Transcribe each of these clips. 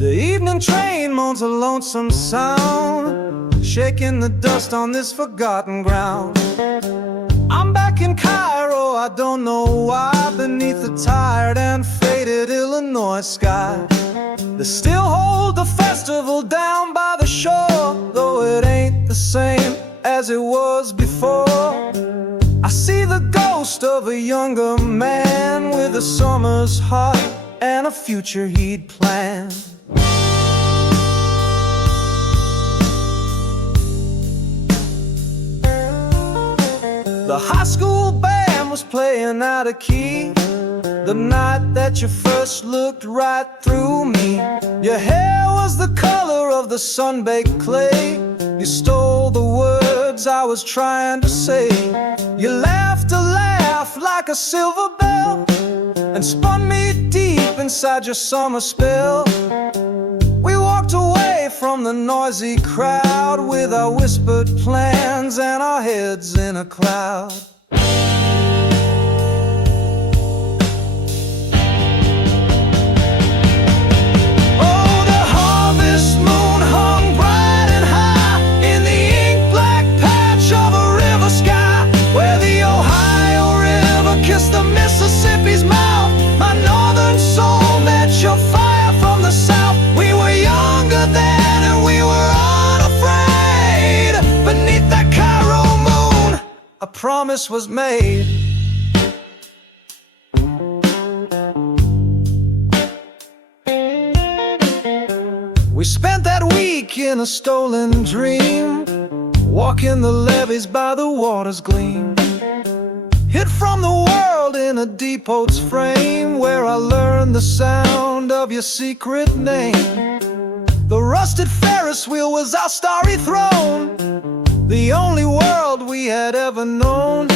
The evening train moans a lonesome sound, shaking the dust on this forgotten ground. I'm back in Cairo, I don't know why, beneath the tired and faded Illinois sky. They still hold the festival down by the shore, though it ain't the same as it was before. I see the ghost of a younger man with a summer's heart and a future he'd planned. The high school band was playing out of key the night that you first looked right through me. Your hair was the color of the sun-baked clay. You stole the words I was trying to say. You laughed a laugh like a silver bell and spun me deep inside your summer spell. We walked away from the noisy crowd with our whispered plans and our heads in a cloud. The Mississippi's mouth, my northern soul met your fire from the south. We were younger then and we were unafraid. Beneath that Cairo moon, a promise was made. We spent that week in a stolen dream, walking the levees by the water's gleam. Hid from the world in a depot's frame, where I learned the sound of your secret name. The rusted Ferris wheel was our starry throne, the only world we had ever known.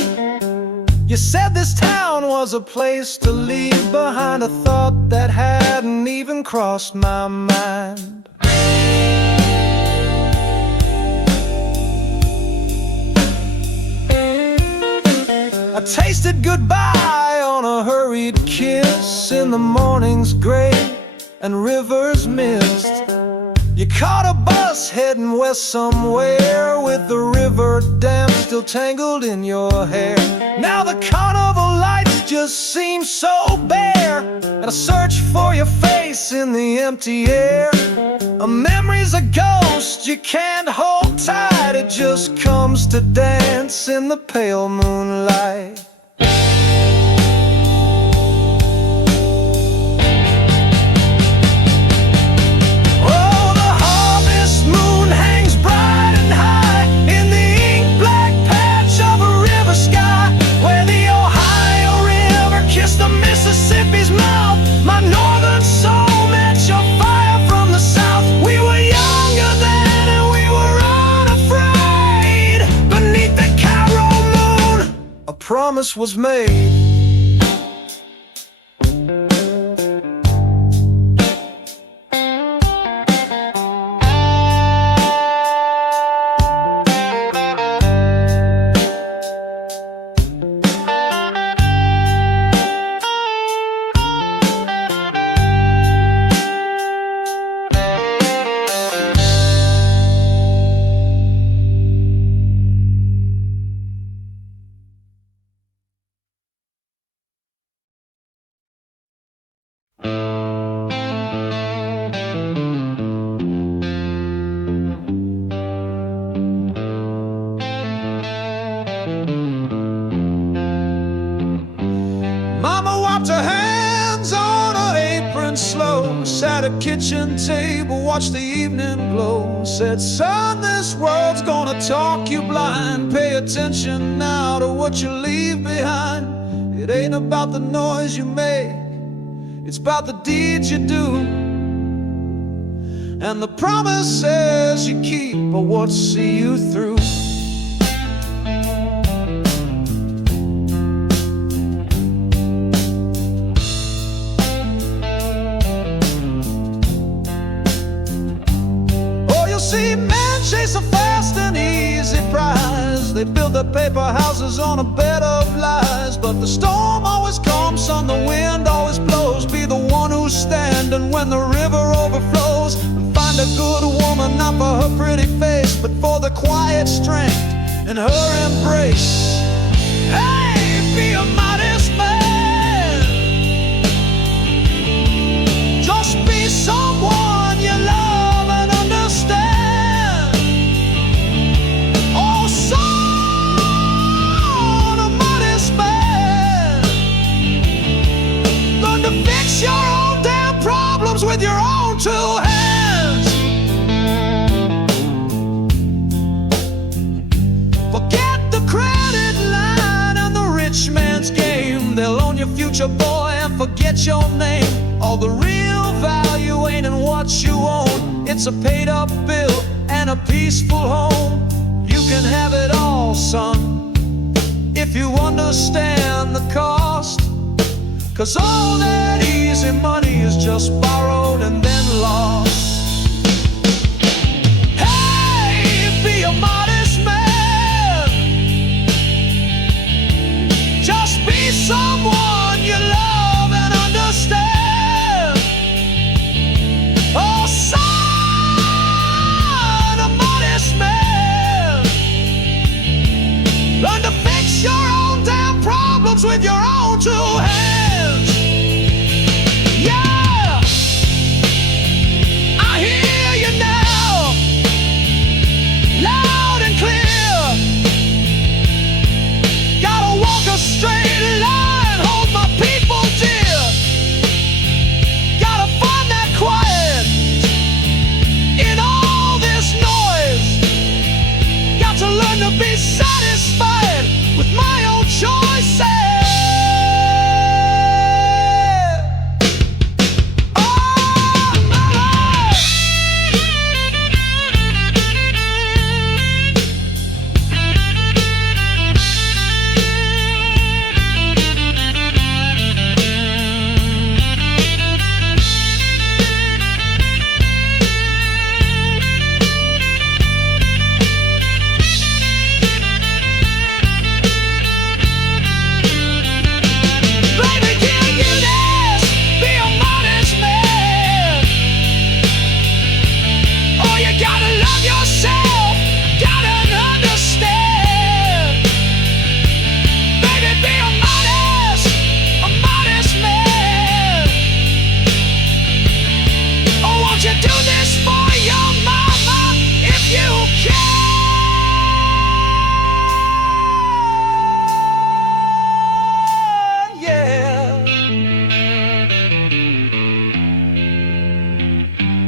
You said this town was a place to leave behind, a thought that hadn't even crossed my mind. I tasted goodbye on a hurried kiss in the morning's gray and river's mist. You caught a bus heading west somewhere, with the river dam still tangled in your hair. Now the carnival lights just seem so bare, and I search for your face in the empty air. A memory's a ghost you can't hold tight, it just comes to dance in the pale moonlight. The Mississippi's mouth, my northern soul met your fire from the south. We were younger then and we were unafraid. Beneath the Cairo moon, a promise was made. Mama wiped her hands on her apron slow, sat at a kitchen table, watched the evening glow. Said, son, this world's gonna talk you blind. Pay attention now to what you leave behind. It ain't about the noise you make, it's about the deeds you do, and the promises you keep are what see you through. See men chase a fast and easy prize. They build their paper houses on a bed of lies. But the storm always comes, son, the wind always blows. Be the one who's standing when the river overflows. kind of good woman, not for her pretty face, but for the quiet strength in her embrace. Hey, be a modest man. Just be someone you love and understand. Oh, son, a modest man. Learn to fix your own damn problems with your own two hands. Forget the credit line and the rich man's game. They'll own your future, boy, and forget your name. All the real value ain't in what you own. It's a paid up bill and a peaceful home. You can have it all, son, if you understand the cost. 'Cause all that easy money is just borrowed and then lost. Hey, be a modest man. Just be someone you love and understand. Oh, son, a modest man. Learn to fix your own damn problems with your own two hands. Yeah, I hear you now, loud and clear. Gotta walk a straight line, hold my people dear. Gotta find that quiet in all this noise. Got to learn to be satisfied with my own choices.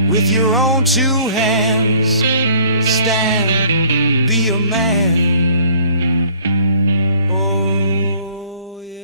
With your own two hands, stand, be a man. Oh, yeah.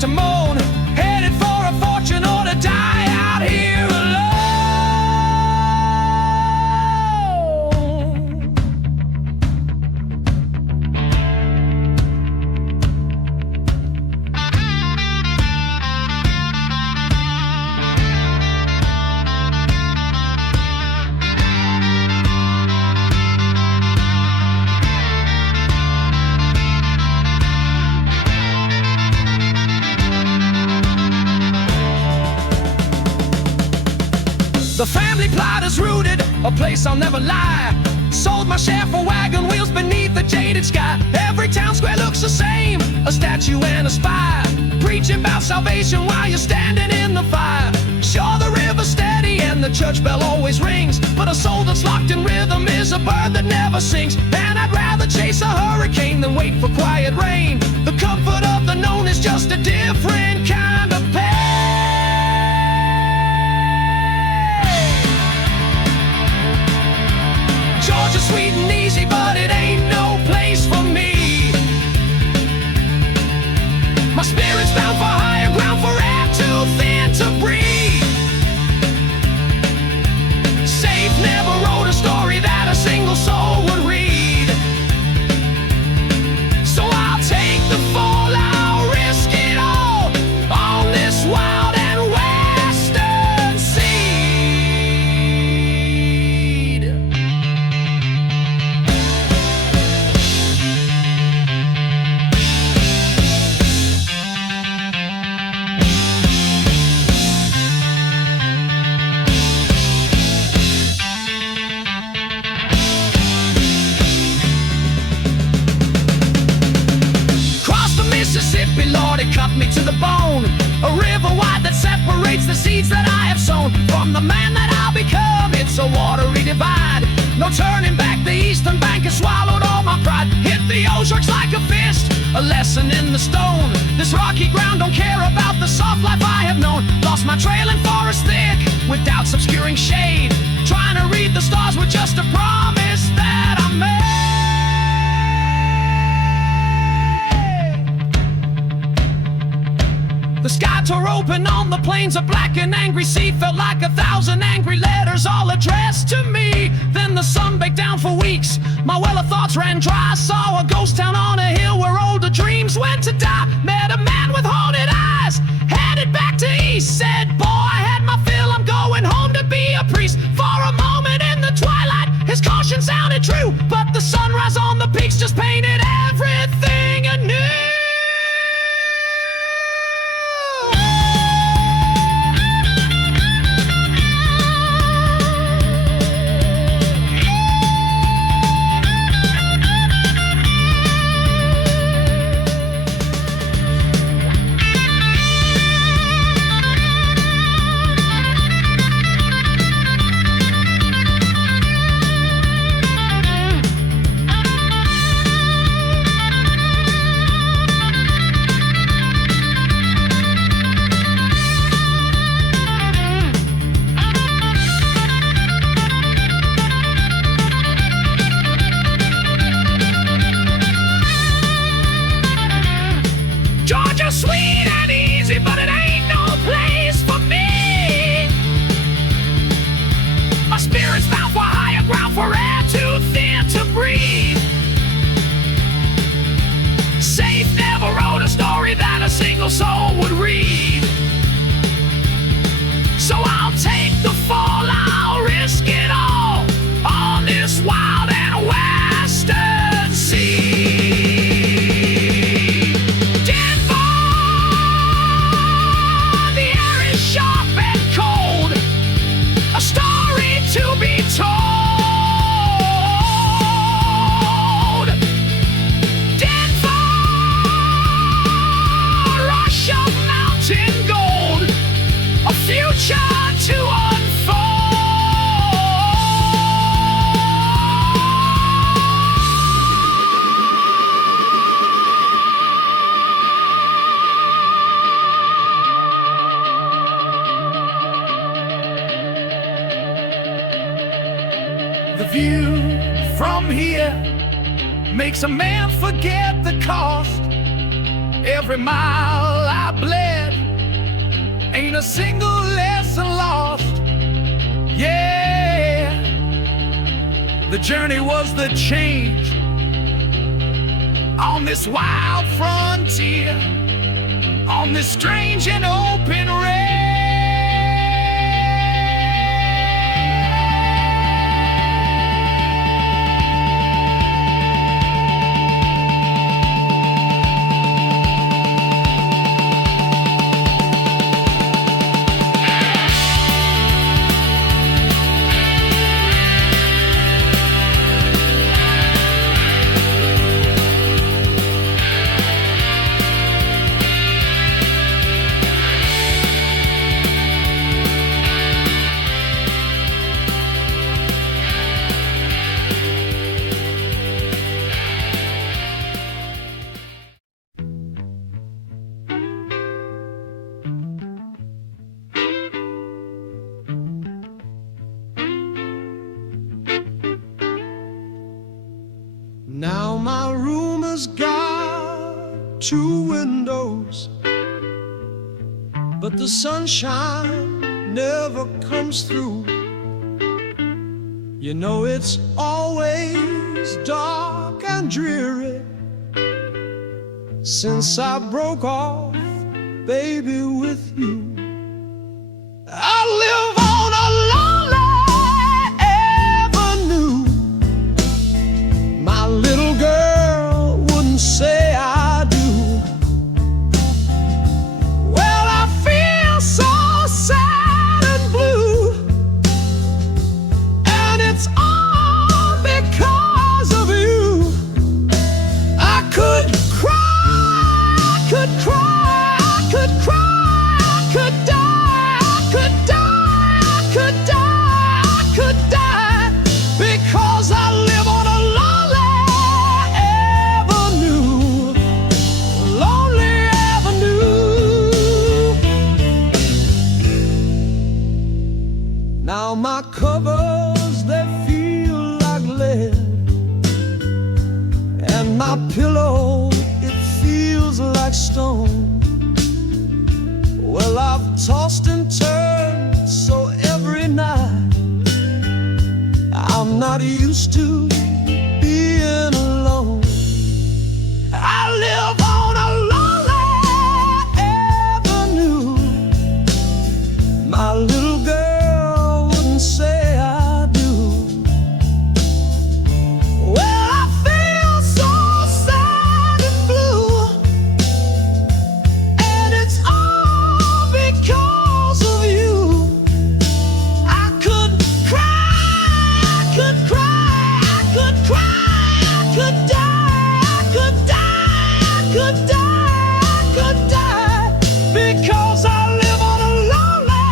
To moan, headed for a fortune or to die out here alone. The family plot is rooted, a place I'll never lie. Sold my share for wagon wheels beneath the jaded sky. Every town square looks the same, a statue and a spire, preaching about salvation while you're standing in the fire. Sure, the river's steady and the church bell always rings, but a soul that's locked in rhythm is a bird that never sings. And I'd rather chase a hurricane than wait for quiet rain. The comfort of the known is just a different kind of pain. Georgia's sweet and easy, but it ain't no place for me. My spirit's bound for higher ground, for air too thin to breathe. Safe never wrote a story that a single soul would read. So I'll take the fall, I'll risk it all on this wild and western seed. Mississippi, Lord, it cut me to the bone. A river wide that separates the seeds that I have sown from the man that I'll become. It's a watery divide, no turning back. The eastern bank has swallowed all my pride. Hit the Ozarks like a fist, a lesson in the stone. This rocky ground don't care about the soft life I have known. Lost my trail in forest thick, with doubts obscuring shade. Trying to read the stars with just a promise that I made. The sky tore open on the plains, a black and angry sea. Felt like 1,000 angry letters all addressed to me. Then the sun baked down for weeks, my well of thoughts ran dry. Saw a ghost town on a hill where older dreams went to die. Met a man with haunted eyes, headed back to east. Said, boy, I had my fill, I'm going home to be a priest. For a moment in the twilight, his caution sounded true, but the sunrise on the peaks just painted everything anew. Georgia's sweet and easy, but it ain't no place for me. My spirit's bound for higher ground, for air too thin to breathe. Safe never wrote a story that a single soul would read. So I'll take the fall, I'll risk it all on this wild and western sea. The view from here makes a man forget the cost. Every mile I bled, ain't a single lesson lost. Yeah, the journey was the change on this wild frontier, on this strange and open range. two windows, but the sunshine never comes through. You know it's always dark and dreary since I broke off, baby, with you. I live on a lonely avenue. My little girl wouldn't say I do. Well, I feel so sad and blue, and it's all because of you. I could cry, I could cry, I could cry, I could die, I could die, I could die, I could die, because I live on a lonely avenue, lonely avenue. Now my covers, they feel like lead, and my pillow, it feels like stone. Well, I've tossed and turned so every night I'm not used to being alone. I live on a lonely avenue. My little girl wouldn't say I do. Well, I feel so sad and blue, and it's all because of you. I could cry, I could cry, I could cry, I could die, I could die, I could die, I could die, because I live on a lonely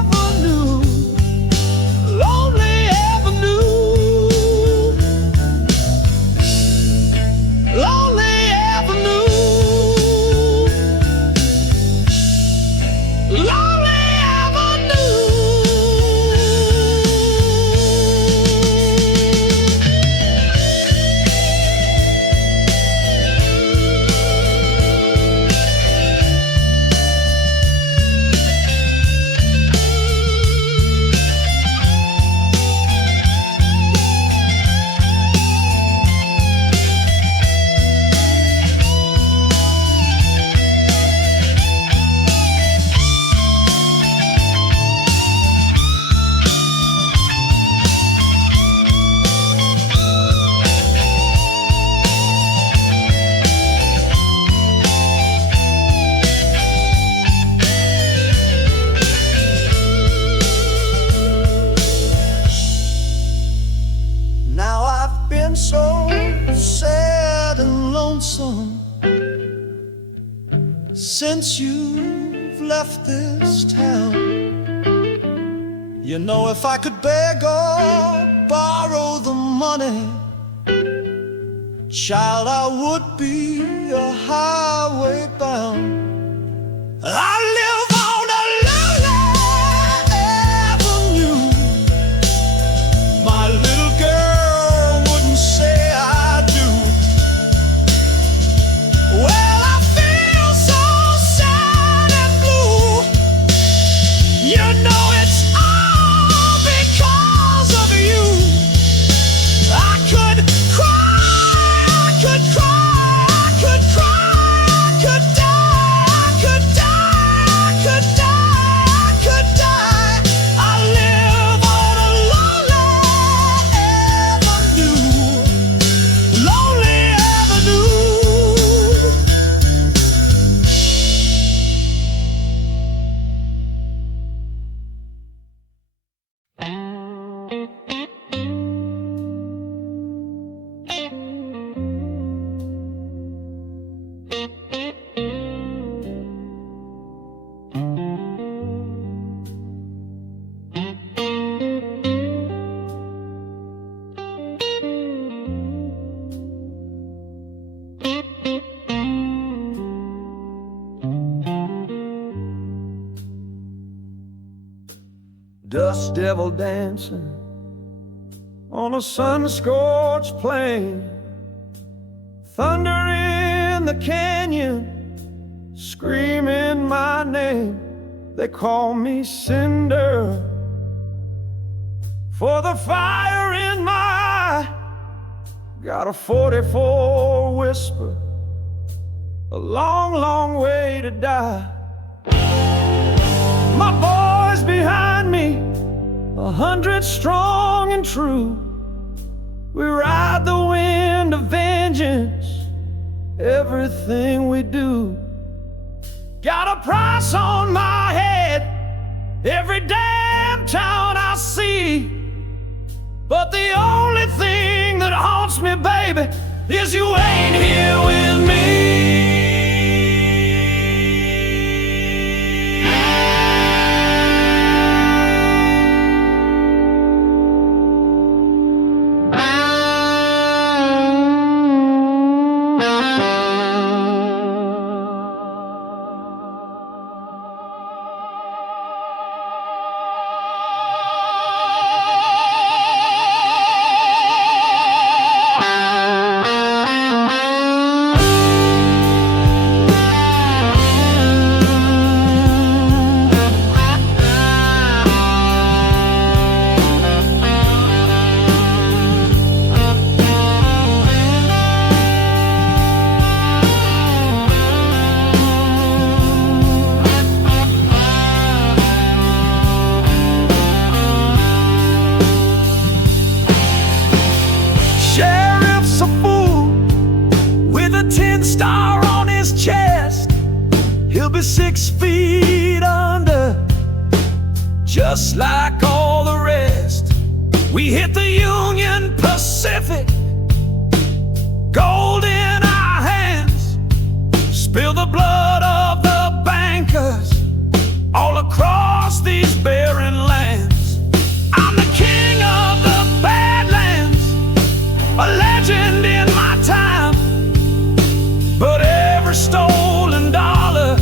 avenue, lonely avenue, lonely avenue, lonely avenue. Now I've been so sad and lonesome since you've left this town. You know, if I could beg or borrow the money, child, I would be a highway bound. I live on a lonely avenue. My little girl wouldn't say I do. Well, I feel so sad and blue. You know it's all because of you. I could cry, I could cry, I could cry, I could die, I could die, I could die, I could die. I live on a lonely avenue, lonely avenue. Dust devil dancing on a sun-scorched plain, thunder in the the canyon, screaming my name. They call me Cinder, for the fire in my eye. Got a 44 whisper, a long, long way to die. My boys behind me, 100 strong and true. We ride the wind of vengeance, everything we do. Got a price on my head, every damn town I see. But the only thing that haunts me, baby, is you ain't here with me. Star on his chest, he'll be 6 feet under, just like all the rest. We hit the Union Pacific, gold in our hands, spill the blood of the bankers all across these barren lands. I'm the king of the Badlands, a legend in my time. But every stolen dollar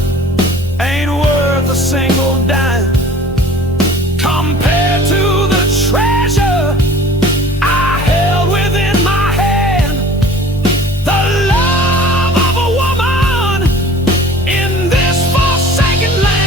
ain't worth a single dime compared to the treasure I held within my hand. The love of a woman in this forsaken land.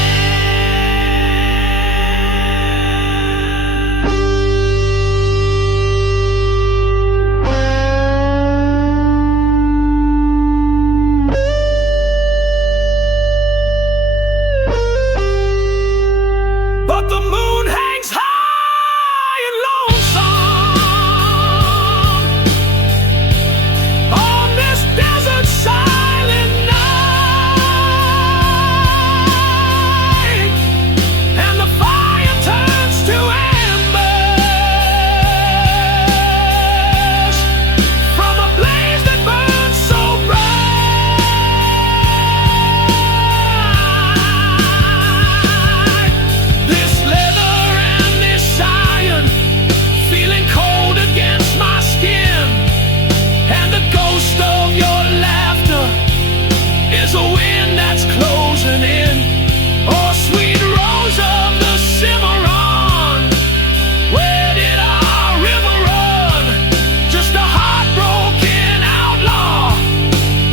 But the moon hangs high and lonesome on this desert silent night, and the fire turns to embers from a blaze that burns so bright. This leather and this iron feeling cold against my skin, and the ghost of your laughter is a wind that's closing in. Oh, sweet rose of the Cimarron, where did our river run? Just a heartbroken outlaw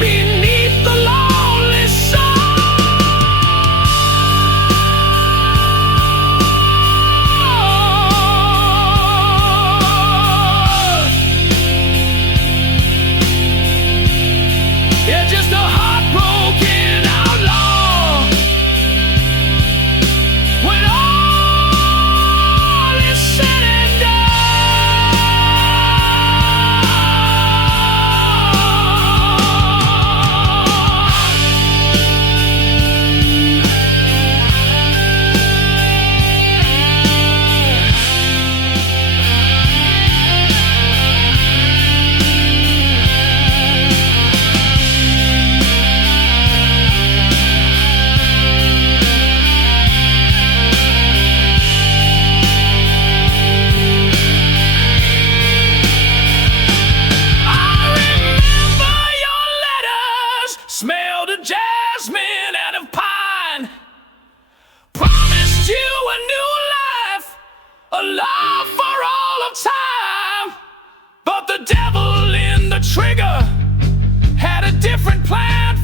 beneath the lonely sun. Yeah, just a heartbroken outlaw. When all is said and I remember your letters, smelled of jasmine and of pine. Promised you a new life, a love for all of time. But the devil in the trigger had a different plan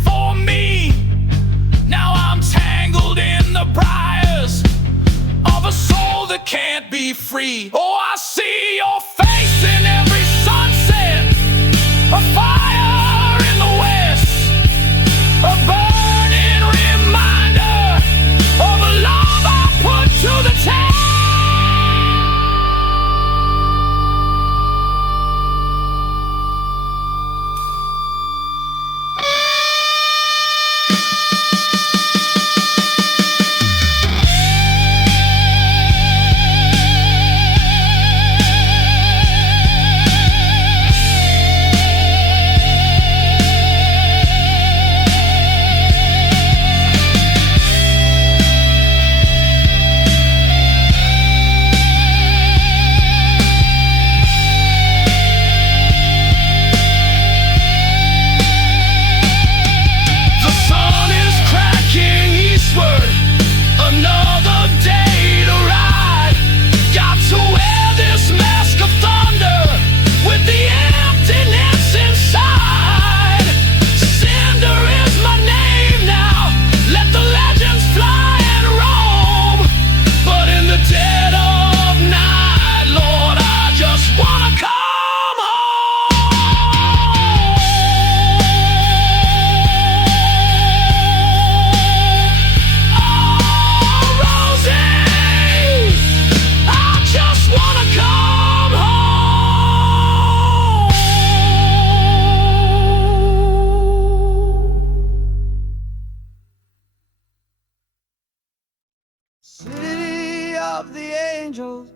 of the angels,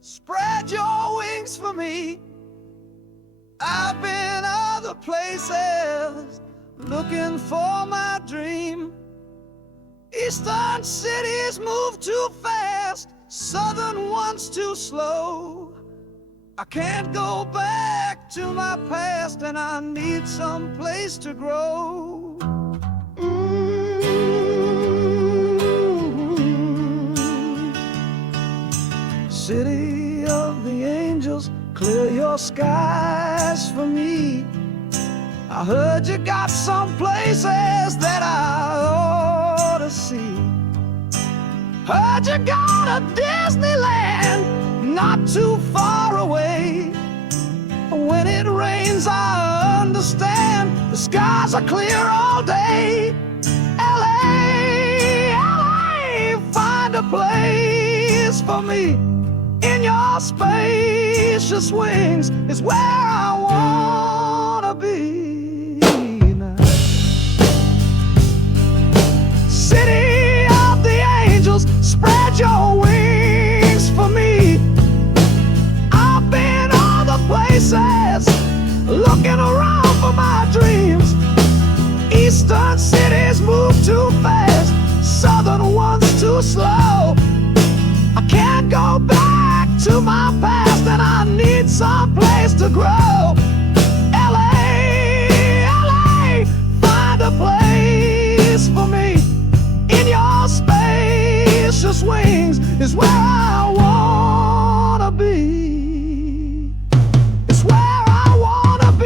spread your wings for me. I've been other places looking for my dream. Eastern cities move too fast, southern ones too slow. I can't go back to my past, and I need some place to grow. City of the angels, clear your skies for me. I heard you got some places that I ought to see. Heard you got a Disneyland not too far away. When it rains, I understand, the skies are clear all day. LA, LA, find a place for me. In your spacious wings is where I wanna be now. City of the angels, spread your wings for me. I've been all the places, looking around for my dreams. Eastern cities move too fast, southern ones too slow. I can't go back to my past, and I need some place to grow. LA, LA, find a place for me. In your spacious wings is where I wanna be. It's where I wanna be.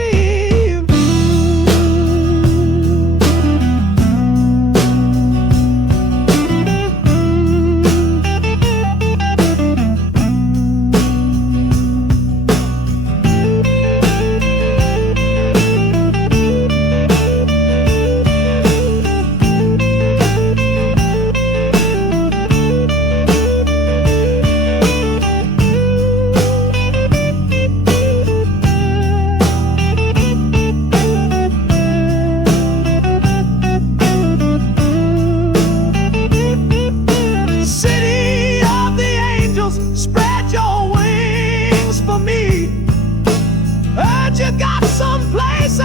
You got some places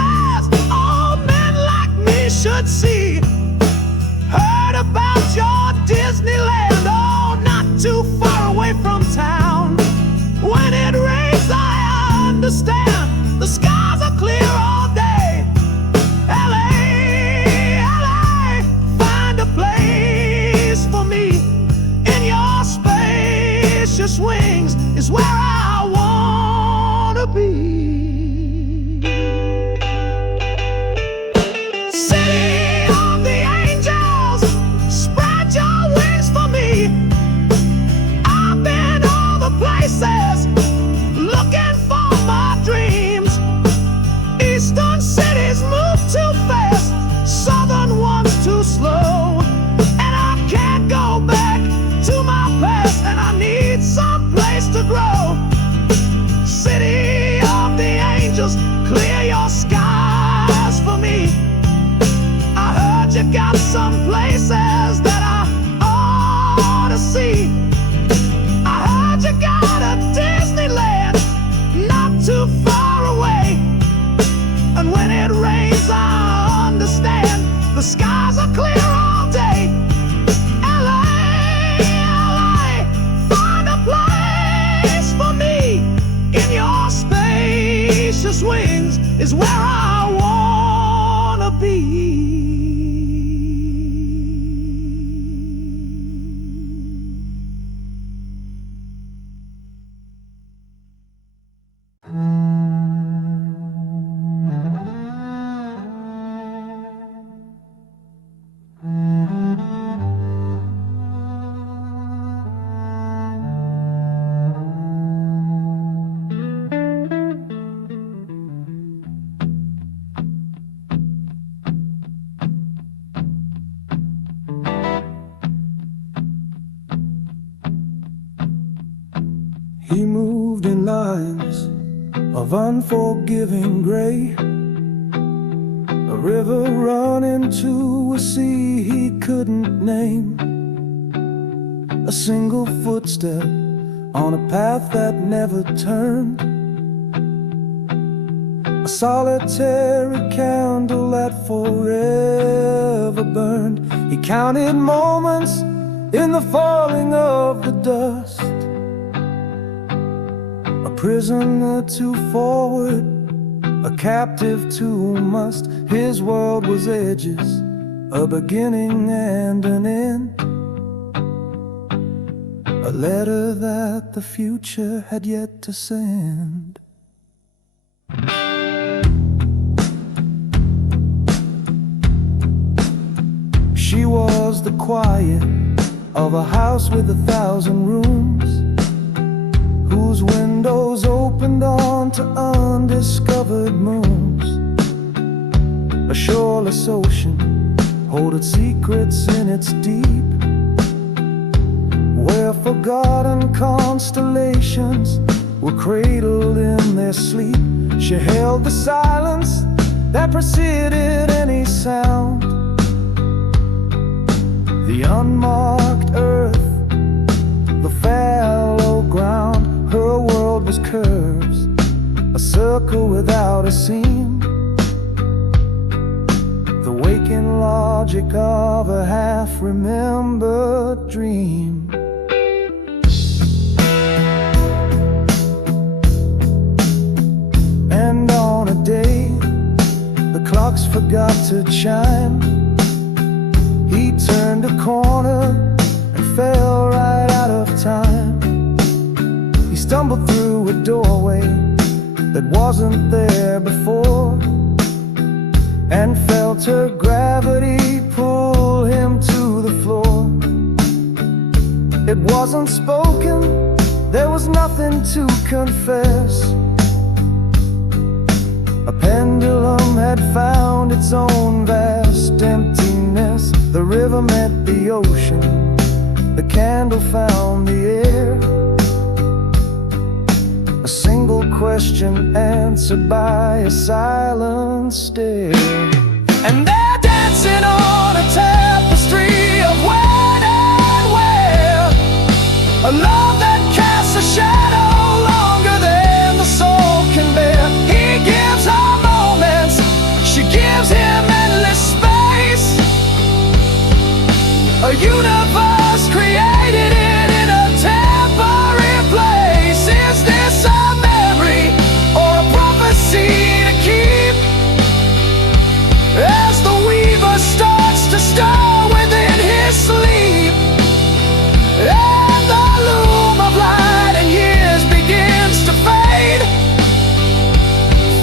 all men like me should see. Heard about your Disneyland, oh, not too far away from town. When it rains, I understand, the skies are clear all day. LA, LA, find a place for me. In your spacious wings is where I wanna be. Looking for my dreams. Eastern cities move too fast, southern ones too slow. And I can't go back to my past, and I need some place to grow. City of the angels, clear your skies for me. I heard you got some places that I ought to see. I heard you got a Disneyland not too far away. And when it rains, I understand, the skies are clear all day. LA, LA, find a place for me. In your spacious wings is where I wanna be. He moved in lines of unforgiving gray, a river running to a sea he couldn't name. a single footstep on a path that never turned, a solitary candle that forever burned. He counted moments in the falling of the dust, a prisoner to forward, a captive to must. His world was edges, a beginning and an end, a letter that the future had yet to send. She was the quiet of a house with 1,000 rooms, whose windows opened onto undiscovered moons. A shoreless ocean holding secrets in its deep, where forgotten constellations were cradled in their sleep. She held the silence that preceded any sound, the unmarked earth, the fallow ground. Her world was curves, a circle without a seam, the waking logic of a half-remembered dream. And on a day the clocks forgot to chime, he turned a corner and fell right out of time. He stumbled through a doorway that wasn't there before, and felt her gravity pull him to the floor. It wasn't spoken, there was nothing to confess. A pendulum had found its own vast emptiness. The river met the ocean, the candle found the air, a single question answered by a silent stare. And they're dancing on a tapestry of when and where, a love that casts a shadow longer than the soul can bear. He gives her moments, she gives him endless space, a universe created in a temporary place. Is this a memory or a prophecy to keep, as the weaver starts to stir within his sleep, and the loom of light and years begins to fade,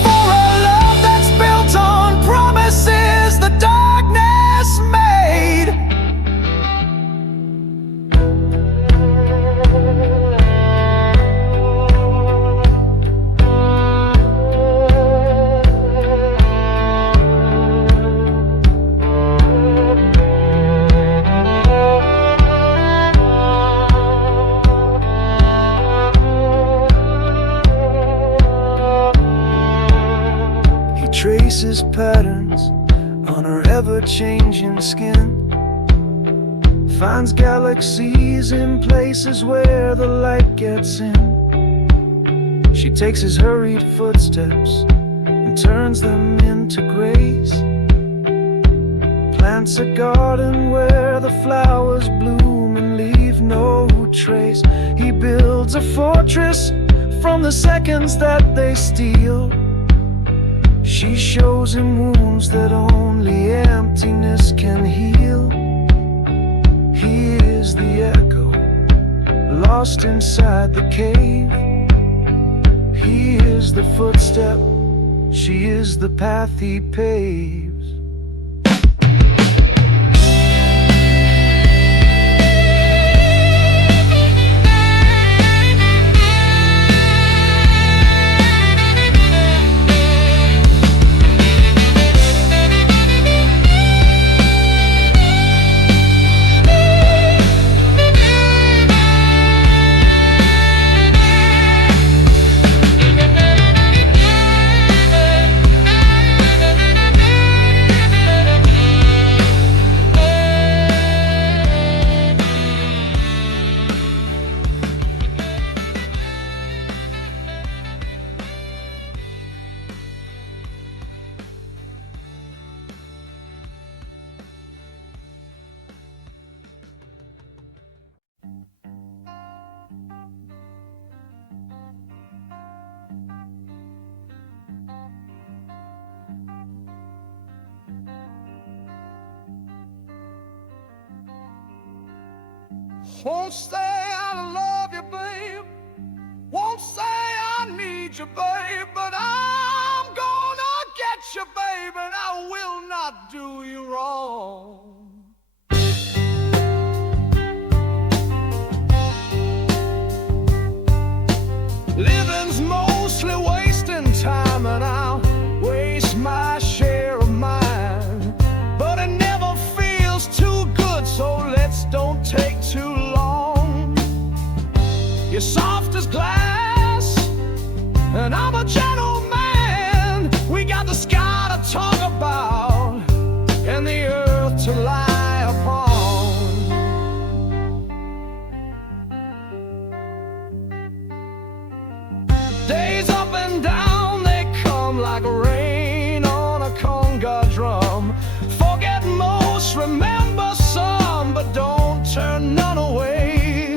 for a love that's built on promises the darkness made. Traces patterns on her ever-changing skin, finds galaxies in places where the light gets in. She takes his hurried footsteps and turns them into grace, plants a garden where the flowers bloom and leave no trace. He builds a fortress from the seconds that they steal. She shows him wounds that only emptiness can heal. He is the echo lost inside the cave. He is the footstep, she is the path he paves. Won't say I love you, babe. Won't say I need you, babe. But I'm gonna get you, babe, and I will not do you wrong. Living's mostly wasting time, and I'll waste my share of mine. But it never feels too good, so let's don't take too long. You're soft as glass, and I'm a gentleman. We got the sky to talk about, and the earth to lie upon. Days up and down, they come like rain on a conga drum. Forget most, remember some, but don't turn none away.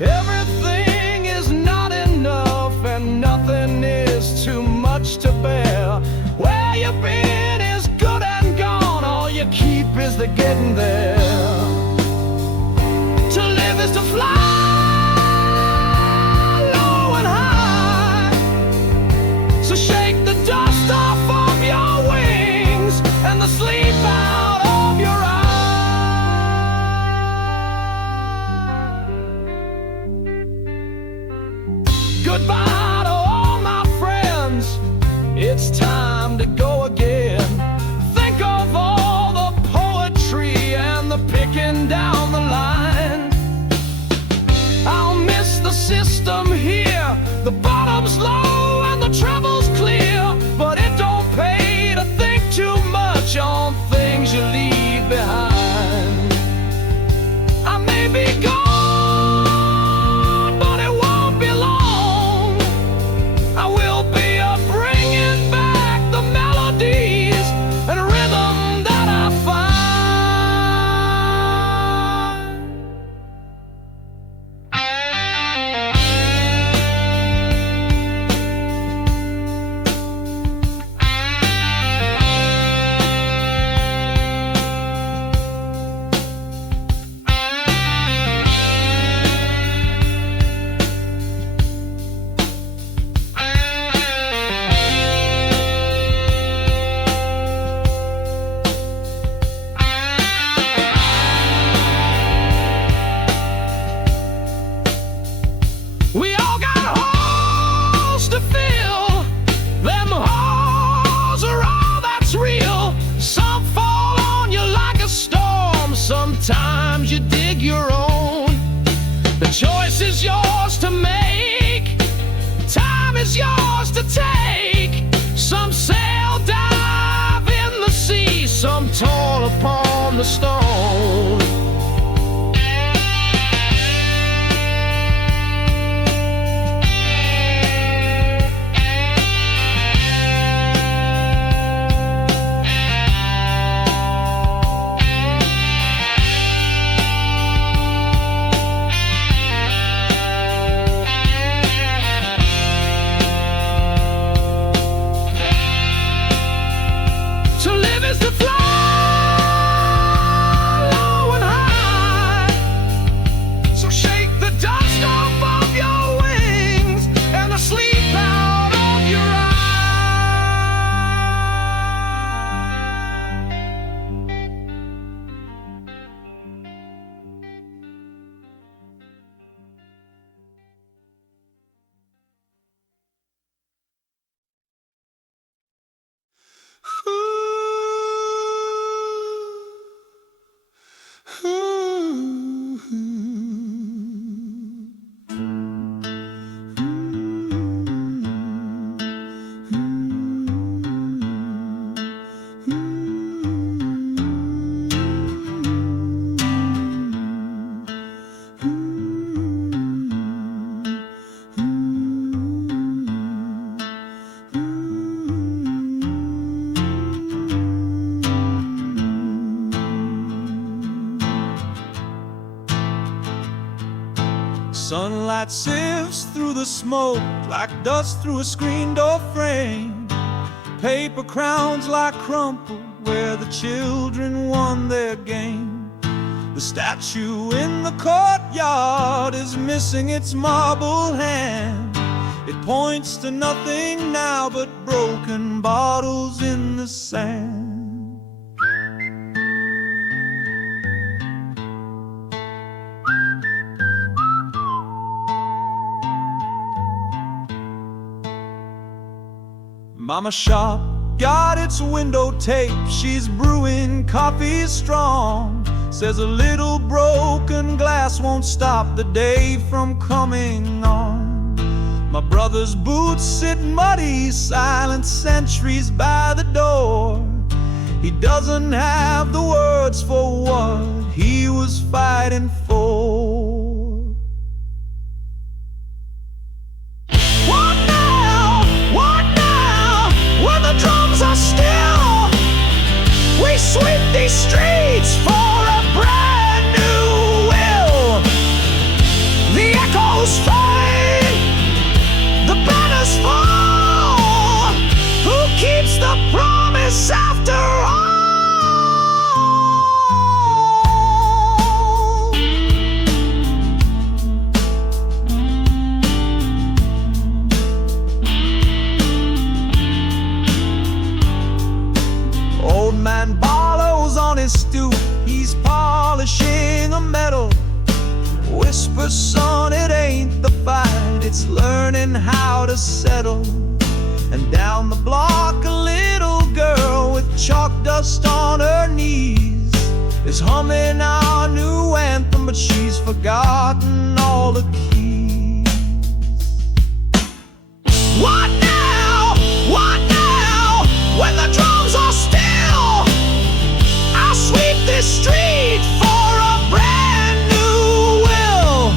Everything is not enough, and nothing is too much to bear. Where you've been is good and gone, all you keep is the getting there. To live is to fly low and high, so shake the dust off of your wings and the sleep out of your eyes. Goodbye to all my friends, it's time to go again. Think of all the poetry and the picking down the line. I'll miss the system here, the bottom's low and the treble's clear. But it don't pay to think too much on things you leave behind. I may be gone, but it won't be long. I will be bringing back the melodies and rhythm that I find. We all got holes to fill. Them holes are all that's real. Some fall on you like a storm. Sometimes you dig your own. The choice is yours to make. Time is yours to take. Some sail, dive in the sea. Some toil upon the stone. To live is to fly low and high, so shake the dust off of your wings and the sleep out of your eyes. Sunlight sifts through the smoke like dust through a screen door frame. Paper crowns lie crumpled where the children won their game. The statue in the courtyard is missing its marble hand. It points to nothing now but broken bottles in the sand. Mama's shop got its window tape. She's brewing coffee strong. Says a little broken glass won't stop the day from coming on. My brother's boots sit muddy, silent sentries by the door. He doesn't have the words for what he was fighting for. What now? What now? When the drums are still, we sweep these streets for a brand new will. The echoes fade, the banners fall. Who keeps the promise after all? Old man Barlow's on his stoop, he's polishing a medal. Whisper, son, it ain't the fight, it's learning how to settle. And down the block a little girl with chalk dust on her knees is humming our new anthem, but she's forgotten all the keys. What now? What now? When the drums are still, I'll sweep this street for a brand new will.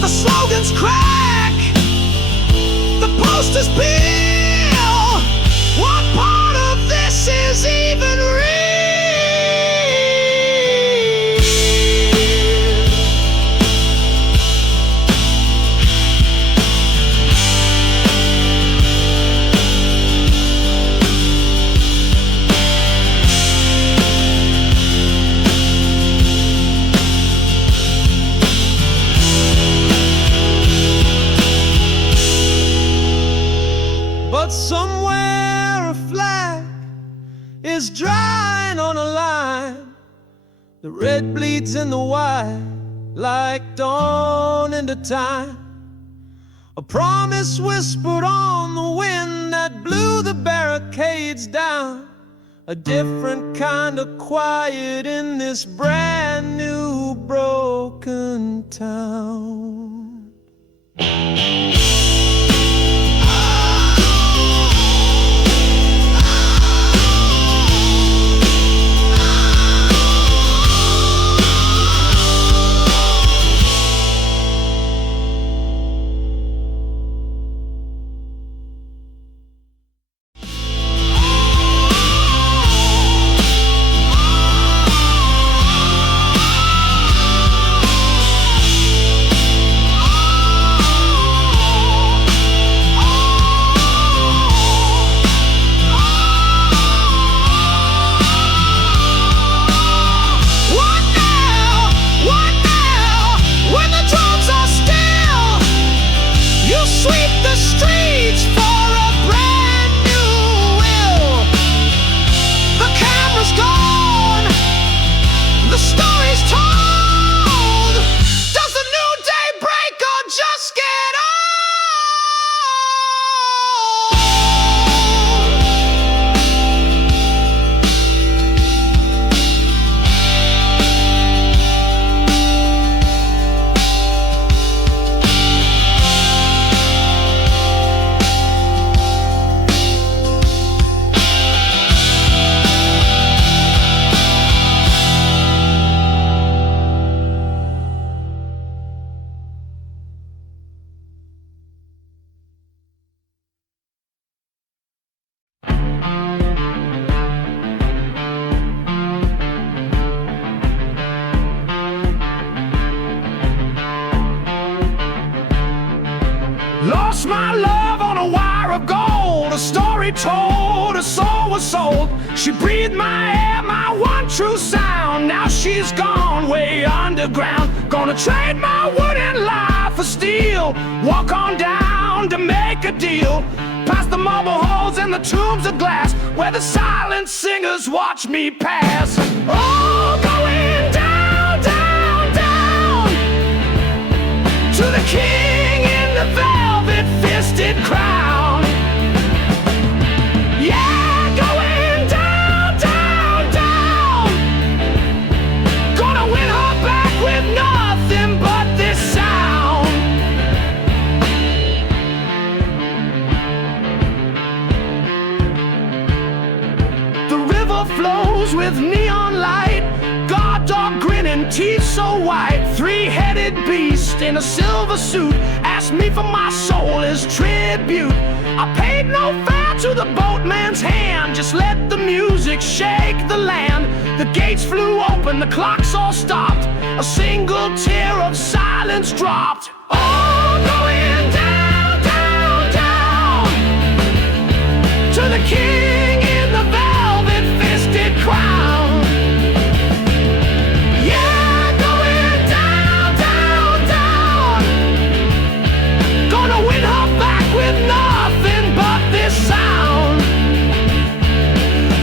The slogans crack, the posters peel. What part of this is even real? But somewhere a flag is drying on a line. The red bleeds in the white like dawn into time. A promise whispered on the wind that blew the barricades down. A different kind of quiet in this brand new broken town. Lost my love on a wire of gold, a story told, a soul was sold. She breathed my air, my one true sound. Now she she's gone way underground. Gonna trade my wooden life for steel. Walk on down to make a deal. Past the marble halls and the tombs of glass, where the silent singers watch me pass. Oh, going down, down, down to the king in the velvet-fisted crown. Yeah, going down, down, down. Gonna win her back with nothing but this sound. The river flows with neon light, guard dog grinning, teeth so white. Three-headed beast in a silver suit asked me for my soul as tribute. I paid no fare to the boatman's hand, just let the music shake the land. The gates flew open, the clocks all stopped, a single tear of silence dropped. Oh, going down, down, down to the king in the velvet-fisted crown. Yeah, going down, down, down. Gonna win her back with nothing but this sound.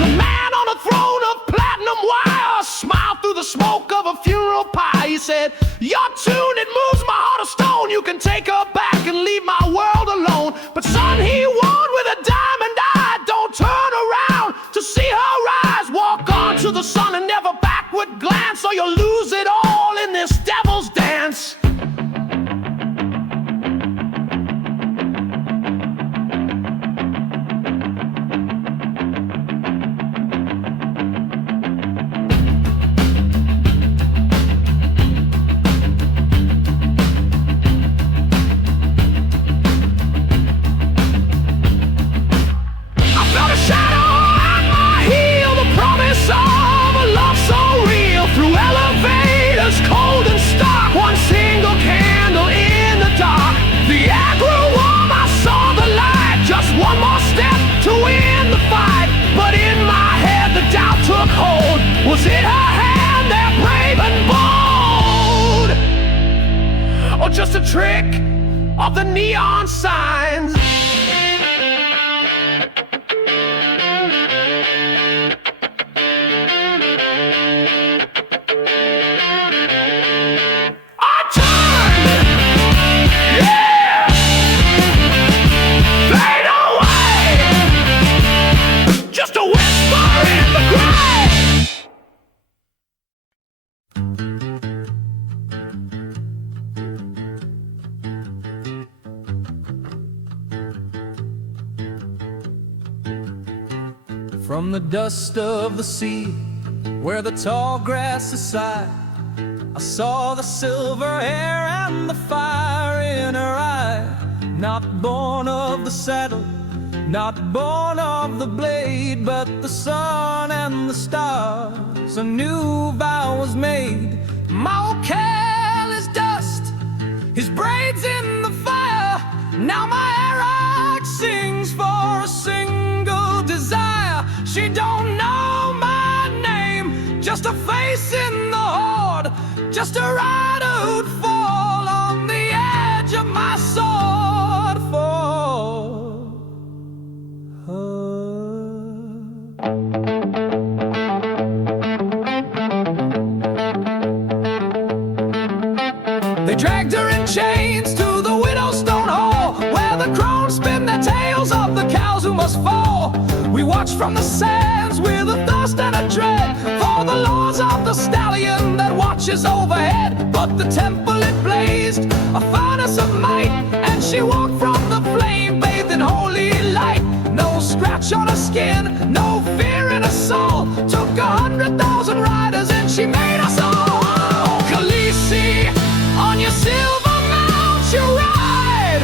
The man on a throne of platinum wire smiled through the smoke of a funeral pie. He said, your tune, it moves my heart of stone. You can take her back and leave my world alone. But son, he won with a diamond eye. Don't turn around to see her rise. Walk on to the sun and never backward glance, or you'll lose it all in this devil's dance. Was it her hand that brave and bold, or just a trick of the neon signs? From the dust of the sea, where the tall grass is sighed, I saw the silver hair and the fire in her eye. Not born of the saddle, not born of the blade, but the sun and the stars, a new vow was made. My old Cal is dust, his braids in the fire. Now my Iraq sings for a single desire. She don't know my name, just a face in the horde, just a rider who'd fall on the edge of my sword for her. They dragged her in chains to the widow's stone hall, where the crones spin their tails of the cows who must fall. We watched from the sands with a thirst and a dread for the laws of the stallion that watches overhead. But the temple it blazed, a furnace of might, and she walked from the flame bathed in holy light. No scratch on her skin, no fear in her soul. Took 100,000 riders and she made us all. Oh, Khaleesi, on your silver mount you ride,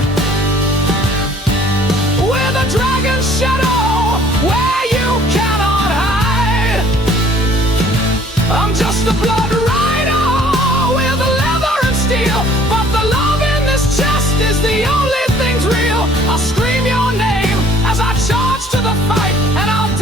with a dragon's shadow where you cannot hide. I'm just a blood rider with leather and steel, but the love in this chest is the only thing's real. I'll scream your name as I charge to the fight, and I'll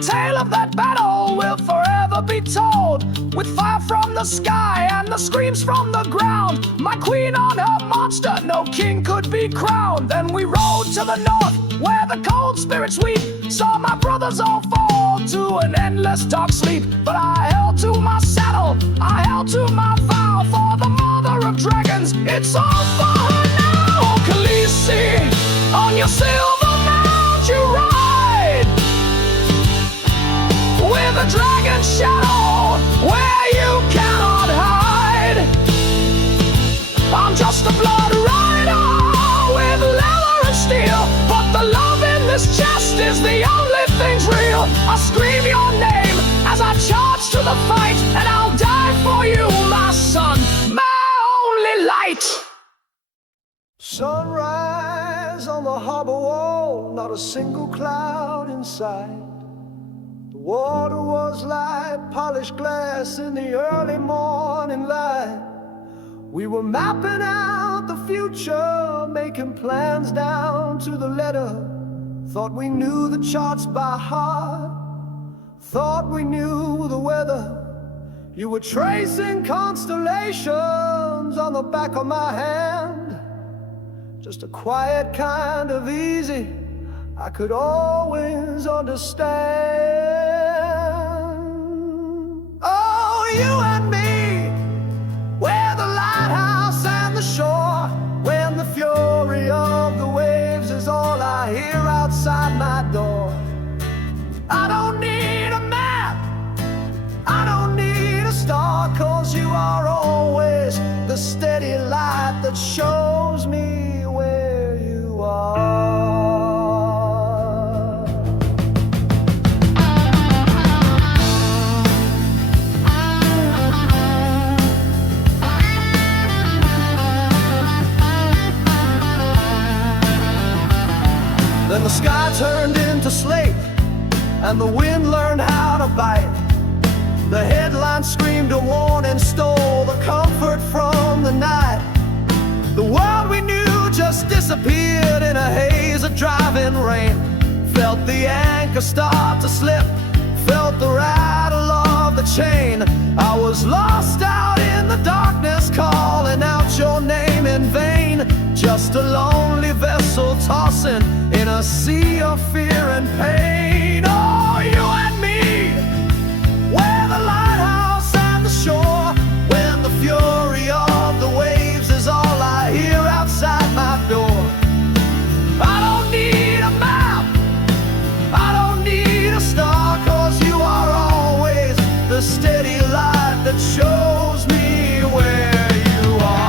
tale of that battle will forever be told, with fire from the sky and the screams from the ground. My queen on her monster, no king could be crowned. Then we rode to the north, where the cold spirits weep. Saw my brothers all fall to an endless dark sleep. But I held to my saddle, I held to my vow, for the mother of dragons, it's all for her now. Oh, Khaleesi, on your silver mount you ride, with a dragon shadow where you cannot hide. I'm just a blood rider with leather and steel, but the love in this chest is the only thing's real. I scream your name as I charge to the fight, and I'll die for you, my son, my only light. Sunrise on the harbor wall, not a single cloud in sight. The water was like polished glass in the early morning light. We were mapping out the future, making plans down to the letter. Thought we knew the charts by heart, thought we knew the weather. You were tracing constellations on the back of my hand, just a quiet kind of easy I could always understand. Oh, you and me, we're the lighthouse and the shore, when the fury of the waves is all I hear outside my door. I don't need a map, I don't need a star, 'cause you are always the steady light that shows me where you are. Then the sky turned into slate, and the wind learned how to bite. The headlines screamed a warning, stole the comfort from the night. The world we knew just disappeared in a haze of driving rain. Felt the anchor start to slip, felt the rattle of the chain. I was lost out in the darkness, calling out your name in vain. Just a lonely vessel tossing in a sea of fear and pain. Oh, you and me, we're the lighthouse and the shore, when the fury of the waves is all I hear outside my door. I don't need a map, I don't need a star, 'cause you are always the steady light that shows me where you are.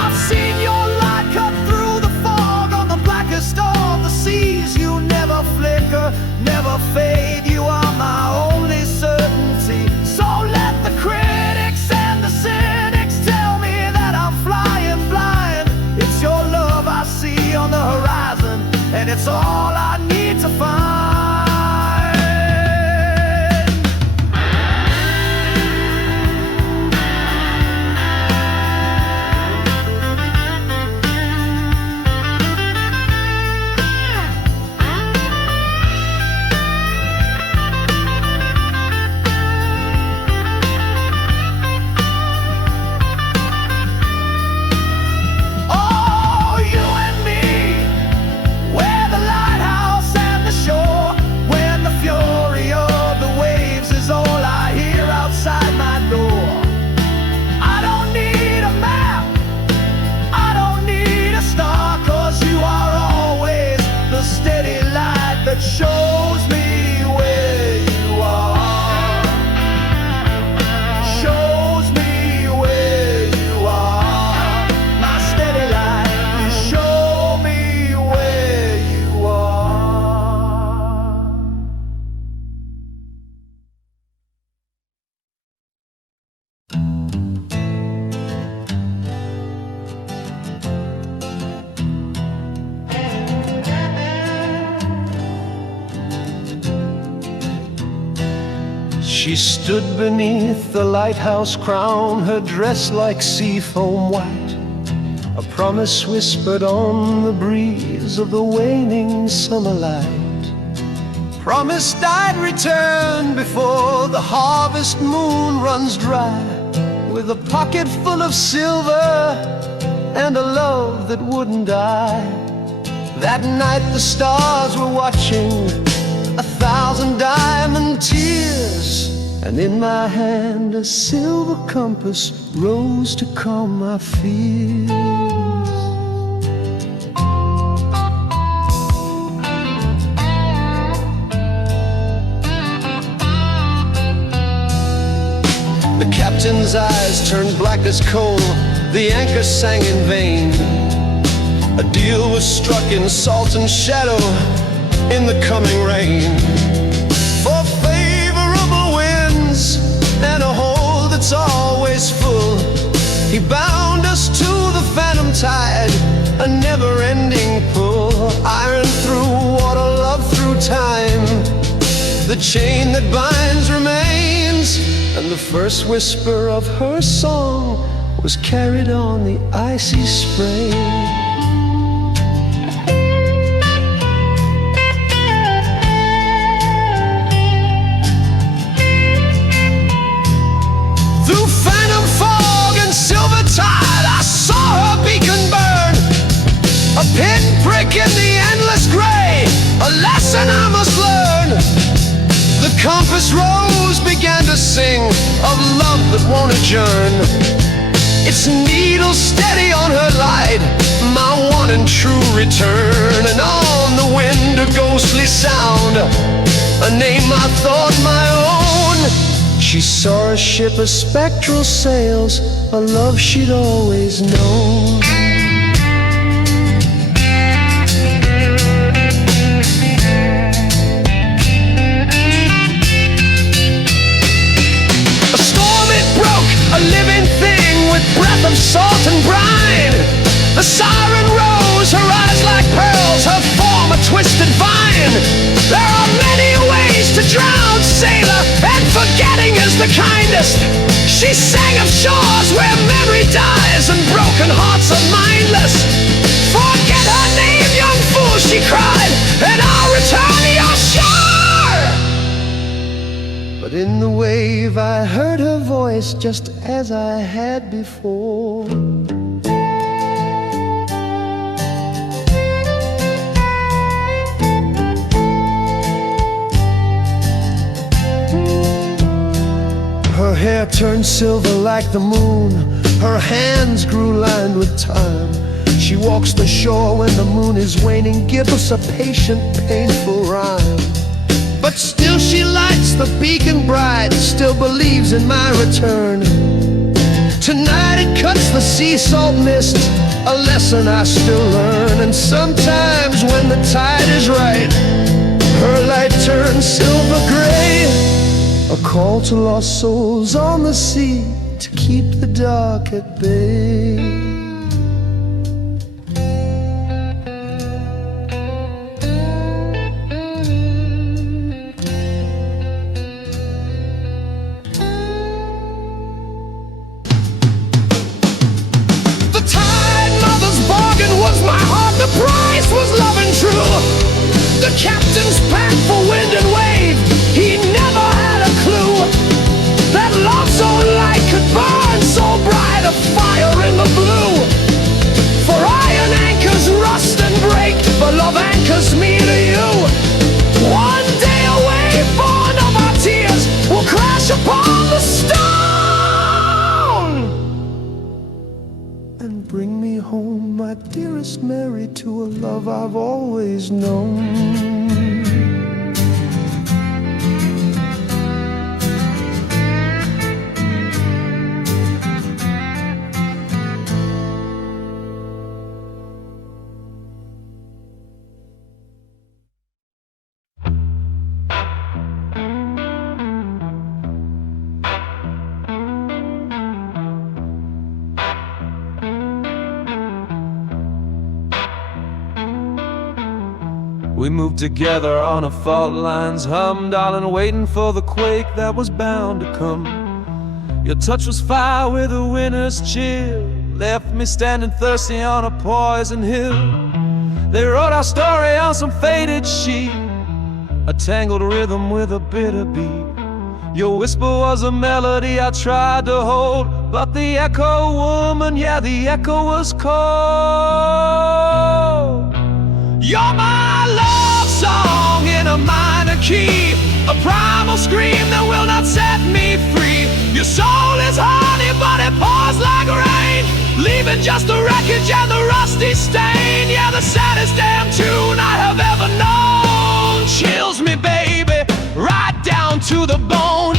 I've seen your light cut through the fog on the blackest of the seas. You never flicker, never fade, you are my only certainty. So let the critics and the cynics tell me that I'm flying blind. It's your love I see on the horizon, and it's all I need to find. Oh, you and me, we're the lighthouse and the shore, She stood beneath the lighthouse crown, her dress like seafoam white, a promise whispered on the breeze of the waning summer light. Promised I'd return before the harvest moon runs dry, with a pocket full of silver and a love that wouldn't die. That night the stars were watching, 1,000 diamond tears, and in my hand a silver compass rose to calm my fears. The captain's eyes turned black as coal, the anchor sang in vain. A deal was struck in salt and shadow in the coming rain. For favorable winds and a hold that's always full, he bound us to the phantom tide, a never-ending pull. Iron through water, love through time, the chain that binds remains, and the first whisper of her song was carried on the icy spray. I saw her beacon burn, a pinprick in the endless gray, a lesson I must learn. The compass rose began to sing of love that won't adjourn. Its needle steady on her light, my one and true return. And on the wind a ghostly sound, a name I thought my own. She saw a ship of spectral sails, a love she'd always known. A storm it broke, a living thing with breath of salt and brine. The siren rose, her eyes like pearls, her form a twisted vine. There are many ways to drown, sailor, and forgetting is the kindest. She sang of shores where memory dies and broken hearts are mindless. Forget her name, young fool, she cried, and I'll return to your shore. But in the wave I heard her voice just as I had before. Her hair turned silver like the moon, her hands grew lined with time. She walks the shore when the moon is waning, give us a patient, painful rhyme. But still she lights the beacon bright, still believes in my return. Tonight it cuts the sea salt mist, a lesson I still learn. And sometimes when the tide is right, her light turns silver gray, a call to lost souls on the sea to keep the dark at bay. The Tide Mother's bargain was my heart, the price was love and true. The captain's pack for wind and wave, he never had a clue that love's own light could burn so bright, a fire in the blue. For iron anchors rust and break, but love anchors me to you. One day a wave born of our tears will crash upon the stone and bring me home, my dearest Mary, to a love I've always known. We moved together on a fault lines hum, darling, waiting for the quake that was bound to come. Your touch was fire with a winter's chill, left me standing thirsty on a poison hill. They wrote our story on some faded sheet, a tangled rhythm with a bitter beat. Your whisper was a melody I tried to hold, but the echo, woman, yeah, the echo was cold. You're my love song in a minor key, a primal scream that will not set me free. Your soul is honey, but it pours like rain, leaving just the wreckage and the rusty stain. Yeah, the saddest damn tune I have ever known chills me, baby, right down to the bone.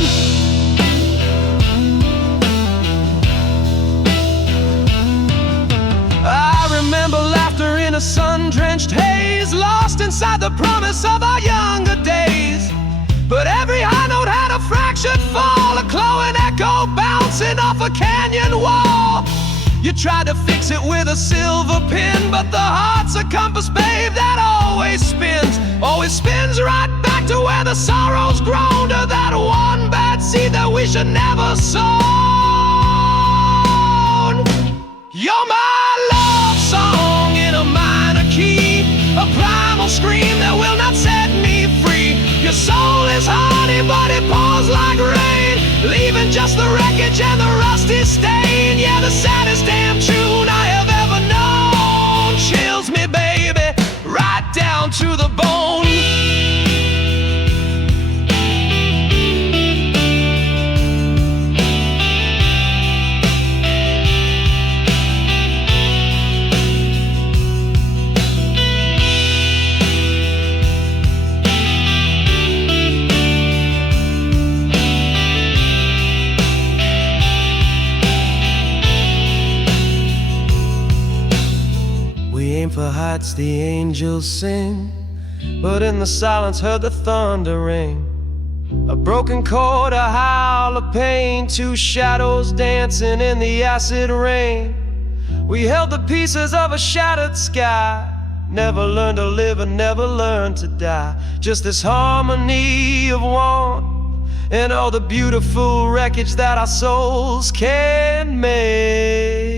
I remember laughter in a sun-drenched haze, lost inside the promise of our younger days. But every high note had a fractured fall, a clawing echo bouncing off a canyon wall. You tried to fix it with a silver pin, but the heart's a compass, babe, that always spins right back to where the sorrow's grown, to that one bad seed that we should never sown. You're my love song in a minor key, a primal scream that will not set me free. Your soul is honey, but it pours like rain, leaving just the wreckage and the rusty stain. Yeah, the saddest damn tune I have ever known chills me, baby, right down to the bone. For heights the angels sing, but in the silence heard the thunder ring. A broken chord, a howl of pain, two shadows dancing in the acid rain. We held the pieces of a shattered sky, never learned to live and never learned to die. Just this harmony of warmth and all the beautiful wreckage that our souls can make.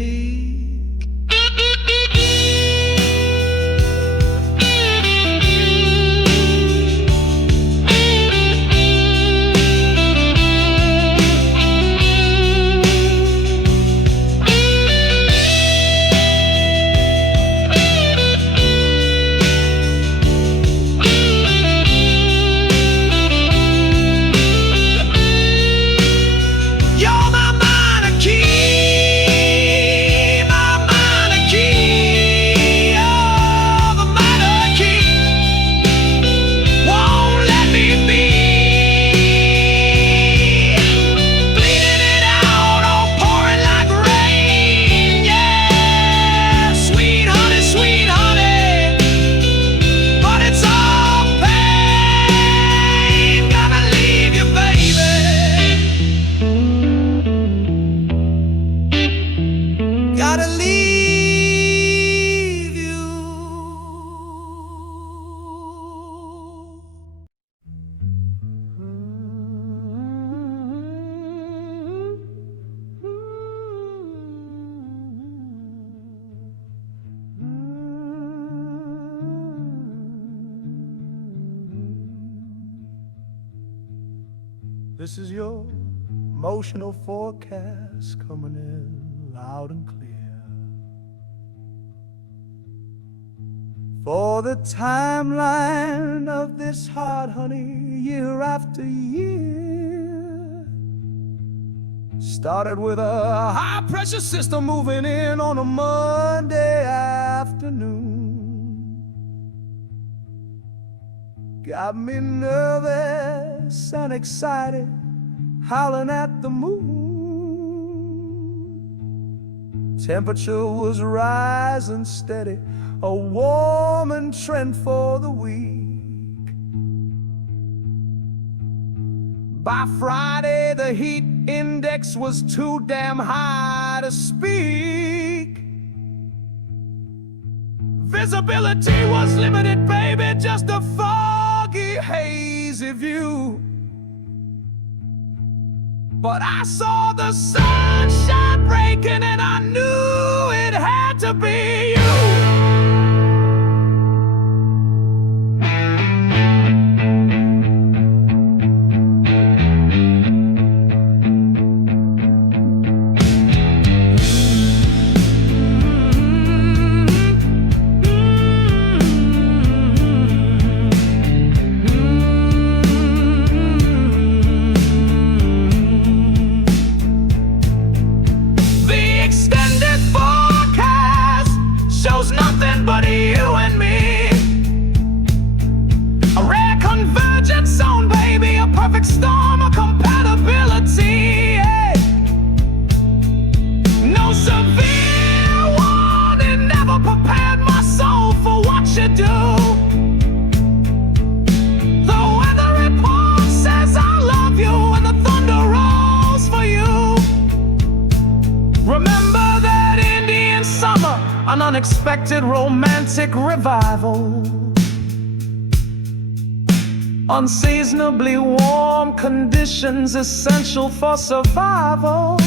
This is your emotional forecast coming in loud and clear. For the timeline of this heart, honey, year after year, started with a high-pressure system moving in on a Monday afternoon. Got me nervous and excited, howling at the moon. Temperature was rising steady, a warming trend for the week. By Friday, the heat index was too damn high to speak. visibility was limited, baby, just a foggy, hazy view. But I saw the sunshine breaking and I knew it had to be you. But you and me, a rare convergence zone, baby, a perfect storm of compatibility. Yeah. No severe warning, never prepared my soul for what you do. The weather report says I love you and the thunder rolls for you. Remember that Indian summer, an unexpected romantic revival. Unseasonably warm conditions essential for survival.